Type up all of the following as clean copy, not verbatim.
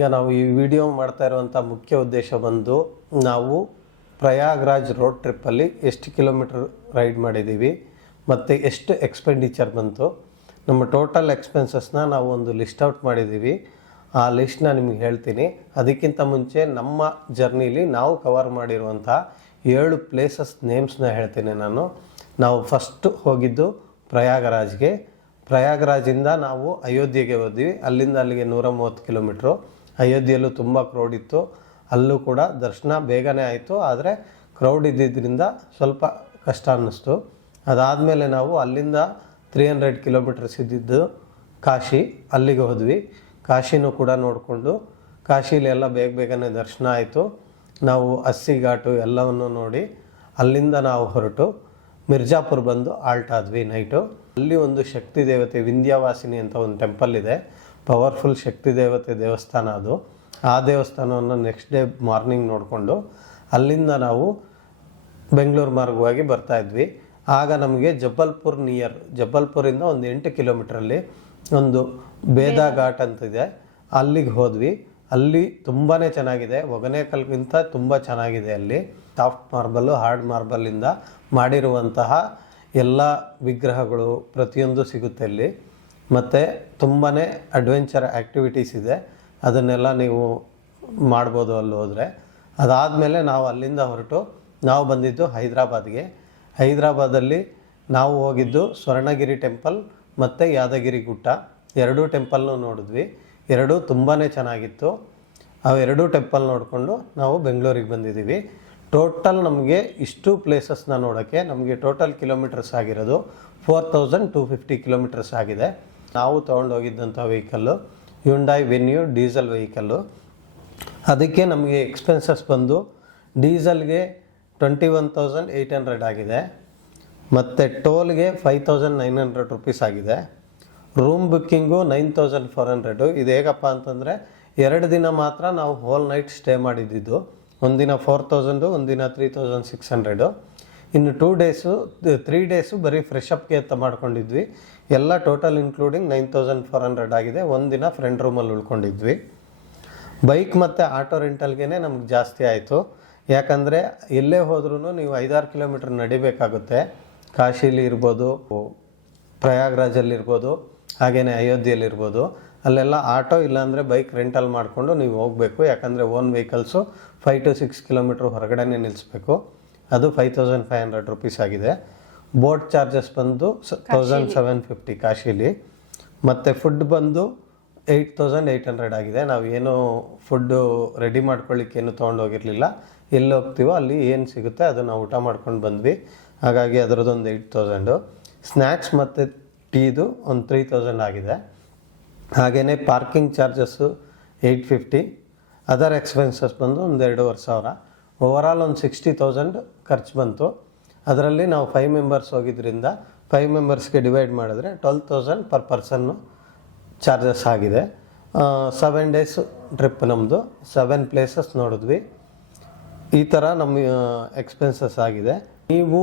ಈಗ ನಾವು ಈ ವಿಡಿಯೋ ಮಾಡ್ತಾ ಇರುವಂಥ ಮುಖ್ಯ ಉದ್ದೇಶ ಬಂದು ನಾವು ಪ್ರಯಾಗ್ರಾಜ್ ರೋಡ್ ಟ್ರಿಪ್ಪಲ್ಲಿ ಎಷ್ಟು ಕಿಲೋಮೀಟರ್ ರೈಡ್ ಮಾಡಿದ್ದೀವಿ ಮತ್ತು ಎಷ್ಟು ಎಕ್ಸ್ಪೆಂಡಿಚರ್ ಬಂತು, ನಮ್ಮ ಟೋಟಲ್ ಎಕ್ಸ್ಪೆನ್ಸಸ್ನ ನಾವು ಒಂದು ಲಿಸ್ಟ್ ಔಟ್ ಮಾಡಿದ್ದೀವಿ. ಆ ಲಿಸ್ಟ್ನ ನಿಮಗೆ ಹೇಳ್ತೀನಿ. ಅದಕ್ಕಿಂತ ಮುಂಚೆ ನಮ್ಮ ಜರ್ನಿಲಿ ನಾವು ಕವರ್ ಮಾಡಿರುವಂಥ 7 ಪ್ಲೇಸಸ್ ನೇಮ್ಸ್ನ ಹೇಳ್ತೀನಿ ನಾನು. ನಾವು ಫಸ್ಟ್ ಹೋಗಿದ್ದು ಪ್ರಯಾಗರಾಜ್ಗೆ. ಪ್ರಯಾಗರಾಜಿಂದ ನಾವು ಅಯೋಧ್ಯೆಗೆ ಹೋದ್ವಿ. ಅಲ್ಲಿಂದ ಅಲ್ಲಿಗೆ 130 ಕಿಲೋಮೀಟ್ರು. ಅಯೋಧ್ಯೆಯಲ್ಲೂ ತುಂಬ ಕ್ರೌಡ್ ಇತ್ತು. ಅಲ್ಲೂ ಕೂಡ ದರ್ಶನ ಬೇಗನೆ ಆಯಿತು, ಆದರೆ ಕ್ರೌಡ್ ಇದ್ದಿದ್ದರಿಂದ ಸ್ವಲ್ಪ ಕಷ್ಟ ಅನ್ನಿಸ್ತು. ಅದಾದಮೇಲೆ ನಾವು ಅಲ್ಲಿಂದ 300 ಕಿಲೋಮೀಟರ್ಸ್ ಇದ್ದಿದ್ದು ಕಾಶಿ, ಅಲ್ಲಿಗೆ ಹೋದ್ವಿ. ಕಾಶಿನೂ ಕೂಡ ನೋಡಿಕೊಂಡು ಕಾಶಿಲೆಲ್ಲ ಬೇಗನೆ ದರ್ಶನ ಆಯಿತು. ನಾವು ಅಸ್ಸಿ ಘಾಟು ಎಲ್ಲವನ್ನು ನೋಡಿ ಅಲ್ಲಿಂದ ನಾವು ಹೊರಟು ಮಿರ್ಜಾಪುರ ಬಂದು ಆಲ್ಟ್ ಆದ್ವಿ ನೈಟು. ಅಲ್ಲಿ ಒಂದು ಶಕ್ತಿ ದೇವತೆ ವಿಂಧ್ಯಾವಾಸಿನಿ ಅಂತ ಒಂದು ಟೆಂಪಲ್ ಇದೆ, ಪವರ್ಫುಲ್ ಶಕ್ತಿ ದೇವತೆ ದೇವಸ್ಥಾನ ಅದು. ಆ ದೇವಸ್ಥಾನವನ್ನು ನೆಕ್ಸ್ಟ್ ಡೇ ಮಾರ್ನಿಂಗ್ ನೋಡಿಕೊಂಡು ಅಲ್ಲಿಂದ ನಾವು ಬೆಂಗಳೂರು ಮಾರ್ಗವಾಗಿ ಬರ್ತಾಯಿದ್ವಿ. ಆಗ ನಮಗೆ ಜಬ್ಬಲ್ಪುರಿಂದ ಒಂದು 8 ಕಿಲೋಮೀಟ್ರಲ್ಲಿ ಒಂದು ಬೇದಾ ಘಾಟ್ ಅಂತಿದೆ, ಅಲ್ಲಿಗೆ ಹೋದ್ವಿ. ಅಲ್ಲಿ ತುಂಬಾ ಚೆನ್ನಾಗಿದೆ, ಒಗನೇಕಲ್ಗಿಂತ ತುಂಬ ಚೆನ್ನಾಗಿದೆ. ಅಲ್ಲಿ ಸಾಫ್ಟ್ ಮಾರ್ಬಲ್ಲು, ಹಾರ್ಡ್ ಮಾರ್ಬಲ್ಲಿಂದ ಮಾಡಿರುವಂತಹ ಎಲ್ಲ ವಿಗ್ರಹಗಳು ಪ್ರತಿಯೊಂದು ಸಿಗುತ್ತೆ ಅಲ್ಲಿ. ಮತ್ತು ತುಂಬಾ ಅಡ್ವೆಂಚರ್ ಆ್ಯಕ್ಟಿವಿಟೀಸ್ ಇದೆ, ಅದನ್ನೆಲ್ಲ ನೀವು ಮಾಡ್ಬೋದು ಅಲ್ಲಿ ಹೋದರೆ. ಅದಾದಮೇಲೆ ನಾವು ಅಲ್ಲಿಂದ ಹೊರಟು ನಾವು ಬಂದಿದ್ದು ಹೈದರಾಬಾದಲ್ಲಿ ನಾವು ಹೋಗಿದ್ದು ಸ್ವರ್ಣಗಿರಿ ಟೆಂಪಲ್ ಮತ್ತು ಯಾದಗಿರಿ ಗುಟ್ಟ, ಎರಡೂ ಟೆಂಪಲ್ನೂ ನೋಡಿದ್ವಿ. ಎರಡೂ ತುಂಬಾ ಚೆನ್ನಾಗಿತ್ತು. ಅವೆರಡೂ ಟೆಂಪಲ್ ನೋಡಿಕೊಂಡು ನಾವು ಬೆಂಗಳೂರಿಗೆ ಬಂದಿದ್ದೀವಿ. ಟೋಟಲ್ ನಮಗೆ ಇಷ್ಟು ಪ್ಲೇಸಸ್ನ ನೋಡೋಕ್ಕೆ ನಮಗೆ ಟೋಟಲ್ ಕಿಲೋಮೀಟರ್ಸ್ ಆಗಿರೋದು 4250 ಕಿಲೋಮೀಟರ್ಸ್ ಆಗಿದೆ. ನಾವು ತೊಗೊಂಡೋಗಿದ್ದಂಥ vehicle Hyundai Venue diesel vehicle. ಅದಕ್ಕೆ ನಮಗೆ ಎಕ್ಸ್ಪೆನ್ಸಸ್ ಬಂದು ಡೀಸೆಲ್ಗೆ 21,800 ಆಗಿದೆ, ಮತ್ತು ಟೋಲ್ಗೆ 5,900 ರುಪೀಸ್ ಆಗಿದೆ. Room booking 9,400. ಇದು ಹೇಗಪ್ಪ ಅಂತಂದರೆ 2 ದಿನ ಮಾತ್ರ ನಾವು ಹೋಲ್ ನೈಟ್ ಸ್ಟೇ ಮಾಡಿದ್ದು. ಒಂದಿನ 4,000, ಒಂದಿನ 3,600. ಇನ್ನು 3 ಡೇಸು ಬರೀ ಫ್ರೆಶ್ ಅಪ್ಗೆ ಅಂತ ಮಾಡ್ಕೊಂಡಿದ್ವಿ. ಎಲ್ಲ ಟೋಟಲ್ ಇನ್ಕ್ಲೂಡಿಂಗ್ 9,400 ಆಗಿದೆ. ಒಂದಿನ ಫ್ರೆಂಡ್ ರೂಮಲ್ಲಿ ಉಳ್ಕೊಂಡಿದ್ವಿ. ಬೈಕ್ ಮತ್ತು ಆಟೋ ರೆಂಟಲ್ಗೆ ನಮ್ಗೆ ಜಾಸ್ತಿ ಆಯಿತು. ಯಾಕಂದರೆ ಎಲ್ಲೇ ಹೋದ್ರೂ ನೀವು 5-6 ಕಿಲೋಮೀಟ್ರ್ ನಡಿಬೇಕಾಗುತ್ತೆ. ಕಾಶಿಲಿ ಇರ್ಬೋದು, ಪ್ರಯಾಗ್ರಾಜಲ್ಲಿರ್ಬೋದು, ಹಾಗೆಯೇ ಅಯೋಧ್ಯೆಯಲ್ಲಿರ್ಬೋದು. ಅಲ್ಲೆಲ್ಲ ಆಟೋ ಇಲ್ಲಾಂದರೆ ಬೈಕ್ ರೆಂಟಲ್ ಮಾಡಿಕೊಂಡು ನೀವು ಹೋಗಬೇಕು. ಯಾಕಂದರೆ ಓನ್ ವೆಹಿಕಲ್ಸು 5 to 6 ಕಿಲೋಮೀಟ್ರ್ ಹೊರಗಡೆನೇ ನಿಲ್ಲಿಸ್ಬೇಕು. ಅದು 5,500 ರುಪೀಸ್ ಆಗಿದೆ. ಬೋಟ್ ಚಾರ್ಜಸ್ ಬಂದು 1,750 ಕಾಶಿಲಿ. ಮತ್ತು ಫುಡ್ ಬಂದು 8,800 ಆಗಿದೆ. ನಾವು ಏನು ಫುಡ್ಡು ರೆಡಿ ಮಾಡ್ಕೊಳ್ಳಿಕ್ಕೇನು ತೊಗೊಂಡೋಗಿರಲಿಲ್ಲ. ಎಲ್ಲಿ ಹೋಗ್ತೀವೋ ಅಲ್ಲಿ ಏನು ಸಿಗುತ್ತೆ ಅದನ್ನು ಊಟ ಮಾಡ್ಕೊಂಡು ಬಂದ್ವಿ. ಹಾಗಾಗಿ ಅದರದ್ದೊಂದು 8,000. ಸ್ನ್ಯಾಕ್ಸ್ ಮತ್ತು ಟೀದು ಒಂದು 3,000 ಆಗಿದೆ. ಹಾಗೆಯೇ ಪಾರ್ಕಿಂಗ್ ಚಾರ್ಜಸ್ಸು 850. ಅದರ್ ಎಕ್ಸ್ಪೆನ್ಸಸ್ ಬಂದು ಒಂದು 2,500. ಓವರಾಲ್ ಒಂದು 60,000 ಖರ್ಚು ಬಂತು. ಅದರಲ್ಲಿ ನಾವು 5 ಮೆಂಬರ್ಸ್ ಹೋಗಿದ್ದರಿಂದ 5 ಮೆಂಬರ್ಸ್ಗೆ ಡಿವೈಡ್ ಮಾಡಿದ್ರೆ 12,000 ಪರ್ ಪರ್ಸನ್ನು ಚಾರ್ಜಸ್ ಆಗಿದೆ. 7 ಡೇಸ್ ಟ್ರಿಪ್ ನಮ್ಮದು. 7 ಪ್ಲೇಸಸ್ ನೋಡಿದ್ವಿ. ಈ ಥರ ನಮ್ಮ ಎಕ್ಸ್ಪೆನ್ಸಸ್ ಆಗಿದೆ. ನೀವು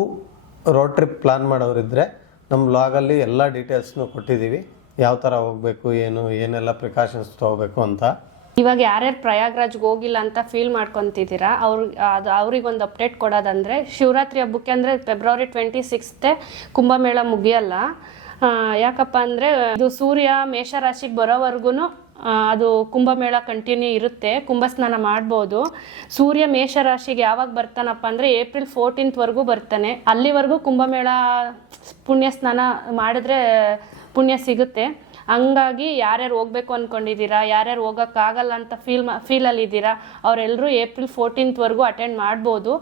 ರೋಡ್ ಟ್ರಿಪ್ ಪ್ಲ್ಯಾನ್ ಮಾಡೋರಿದ್ದರೆ ನಮ್ಮ ವ್ಲಾಗಲ್ಲಿ ಎಲ್ಲ ಡೀಟೇಲ್ಸ್ನೂ ಕೊಟ್ಟಿದ್ದೀವಿ. ಯಾವ ಥರ ಹೋಗಬೇಕು, ಏನೆಲ್ಲ ಪ್ರಿಕಾಷನ್ಸ್ ತೊಗೋಬೇಕು ಅಂತ. ಇವಾಗ ಯಾರ್ಯಾರು ಪ್ರಯಾಗ್ರಾಜ್ಗೆ ಹೋಗಿಲ್ಲ ಅಂತ ಫೀಲ್ ಮಾಡ್ಕೊತಿದ್ದೀರಾ, ಅವ್ರಿಗೊಂದು ಅಪ್ಡೇಟ್ ಕೊಡೋದಂದರೆ, ಶಿವರಾತ್ರಿ ಹಬ್ಬಕ್ಕೆ ಅಂದರೆ ಫೆಬ್ರವರಿ 26 ಕುಂಭಮೇಳ ಮುಗಿಯಲ್ಲ. ಯಾಕಪ್ಪ ಅಂದರೆ ಇದು ಸೂರ್ಯ ಮೇಷರಾಶಿಗೆ ಬರೋವರೆಗೂ ಅದು ಕುಂಭಮೇಳ ಕಂಟಿನ್ಯೂ ಇರುತ್ತೆ. ಕುಂಭಸ್ನಾನ ಮಾಡ್ಬೋದು. ಸೂರ್ಯ ಮೇಷರಾಶಿಗೆ ಯಾವಾಗ ಬರ್ತಾನಪ್ಪ ಅಂದರೆ ಏಪ್ರಿಲ್ 14th ಬರ್ತಾನೆ. ಅಲ್ಲಿವರೆಗೂ ಕುಂಭಮೇಳ ಪುಣ್ಯ ಸ್ನಾನ ಮಾಡಿದ್ರೆ ಪುಣ್ಯ ಸಿಗುತ್ತೆ. ಹಂಗಾಗಿ ಯಾರ್ಯಾರು ಹೋಗ್ಬೇಕು ಅಂದ್ಕೊಂಡಿದ್ದೀರಾ, ಯಾರ್ಯಾರು ಹೋಗೋಕ್ಕಾಗಲ್ಲ ಅಂತ ಫೀಲಲ್ಲಿದ್ದೀರಾ, ಅವರೆಲ್ಲರೂ ಏಪ್ರಿಲ್ 14th ಅಟೆಂಡ್ ಮಾಡ್ಬೋದು.